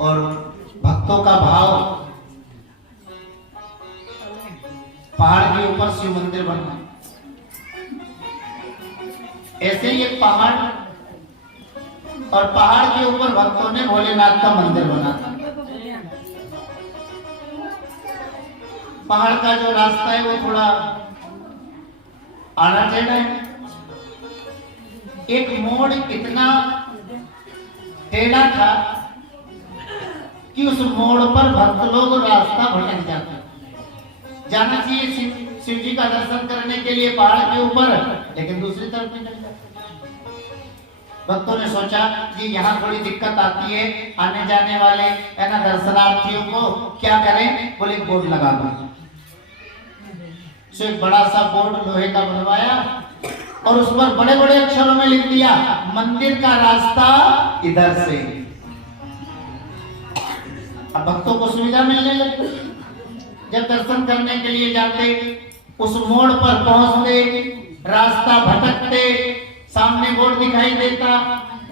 और भक्तों का भाव पहाड़ के ऊपर शिव मंदिर बनना। ऐसे ही एक पहाड़ और पहाड़ के ऊपर भक्तों ने भोलेनाथ का मंदिर बना था। पहाड़ का जो रास्ता है वो थोड़ा आड़ा टेढ़ा है। एक मोड़ इतना टेढ़ा था कि उस मोड़ पर भक्त लोग रास्ता भटक जाते। जाना चाहिए शिव जी का दर्शन करने के लिए पहाड़ के ऊपर, लेकिन दूसरी तरफ निकल जाते। भक्तों ने सोचा कि यहाँ थोड़ी दिक्कत आती है आने जाने वाले है ना दर्शनार्थियों को, क्या करें? बोले बोर्ड लगा दो। तो एक बड़ा सा बोर्ड लोहे का बनवाया और उस पर बड़े बड़े अक्षरों में लिख दिया, मंदिर का रास्ता इधर से। अब भक्तों को सुविधा मिलने लगी। जब दर्शन करने के लिए जाते, उस मोड़ पर पहुंचते, रास्ता भटकते, सामने बोर्ड दिखाई देता,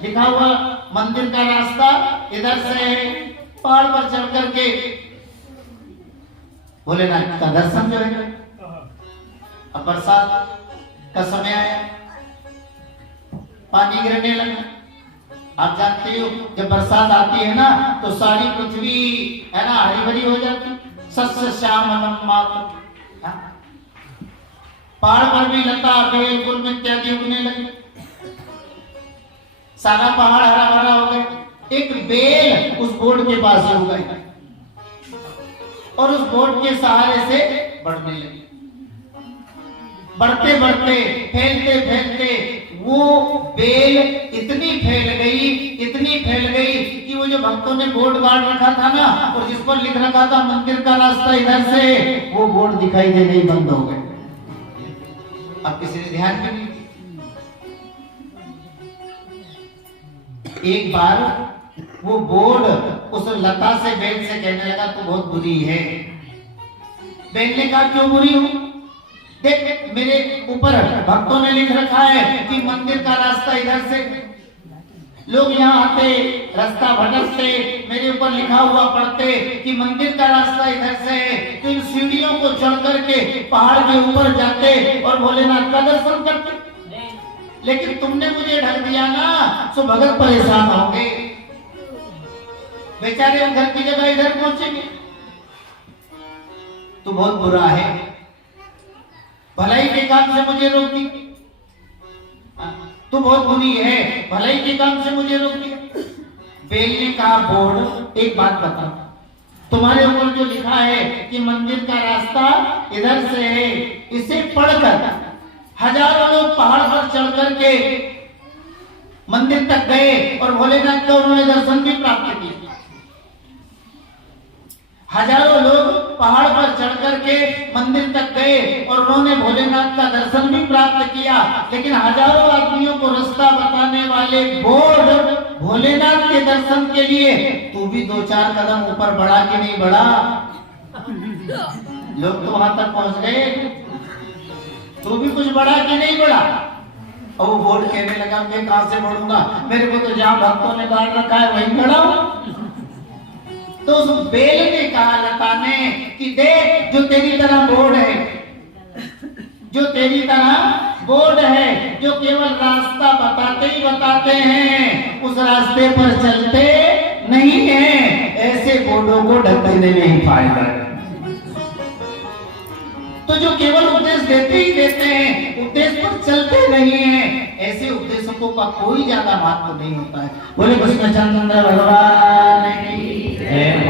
लिखा हुआ मंदिर का रास्ता इधर से है। पहाड़ पर चढ़ करके भोलेनाथ का दर्शन जो है। अब बरसात का समय आया, पानी गिरने लगा। आप जानते हो जब बरसात आती है ना तो सारी पृथ्वी है ना हरी भरी हो जाती, सस्य श्यामलम मातरम। पहाड़ पर भी लता बेल फूल इत्यादि उगने लगे, सारा पहाड़ हरा भरा हो गया। एक बेल उस बोर्ड के पास हो गई और उस बोर्ड के सहारे से बढ़ने लगी। बढ़ते बढ़ते फैलते फैलते वो बेल इतनी फैल गई कि वो जो भक्तों ने बोर्ड गाड़ रखा था ना और जिस पर लिख रखा था मंदिर का रास्ता इधर से, वो बोर्ड दिखाई देने ही बंद हो गए। अब किसी ने ध्यान भी नहीं। एक बार वो बोर्ड उस लता से बेल से कहने लगा तू बहुत बुरी है। बेल ने कहा क्यों बुरी हूं? देख मेरे ऊपर भक्तों ने लिख रखा है कि मंदिर का रास्ता इधर से। लोग यहाँ आते, रास्ता भटकते, मेरे ऊपर लिखा हुआ पढ़ते कि मंदिर का रास्ता इधर से है। तो इन सीढ़ियों को चढ़ करके पहाड़ के ऊपर जाते और भोलेनाथ का दर्शन करते। लेकिन तुमने मुझे ढक दिया ना, तो भगत परेशान होंगे, बेचारे उधर की जगह इधर पहुंचेंगे। तू बहुत बुरा है, भलाई के काम से मुझे रोक दी। तू बहुत बुरी है, भलाई के काम से मुझे रोक दिया। बेल ने कहा बोर्ड एक बात बता, तुम्हारे ऊपर जो लिखा है कि मंदिर का रास्ता इधर से है, इसे पढ़कर हजारों लोग पहाड़ पर चढ़ करके मंदिर तक गए और भोलेनाथ का उन्होंने दर्शन भी प्राप्त किया। हजारों लोग पहाड़ पर चढ़ करके मंदिर तक गए और उन्होंने भोलेनाथ का दर्शन भी प्राप्त किया। लेकिन हजारों आदमियों को रास्ता बताने वाले बोर्ड भोलेनाथ के दर्शन के लिए तू भी 2-4 कदम ऊपर बढ़ा कि नहीं बढ़ा? लोग तो वहां तक पहुंच गए, तू भी कुछ बढ़ा कि नहीं बढ़ा? और वो बोर्ड कहने लगा मैं कहां से बढ़ूंगा, मेरे को तो जहां भक्तों ने गाड़ रखा है वहीं बढ़ाओ। तो उस बेल ने कहा लता ने कि देख जो तेरी तरह बोर्ड है, जो तेरी तरह बोर्ड है, जो केवल रास्ता बताते ही बताते हैं, उस रास्ते पर चलते नहीं है। ऐसे बोर्डों को ढक देने में ही फायदा है। तो जो केवल उपदेश देते ही देते हैं, उपदेश पर चलते नहीं है, ऐसे उपदेशकों का कोई ज्यादा महत्व नहीं होता है। बोले कृष्णचंद्र भगवान की जय।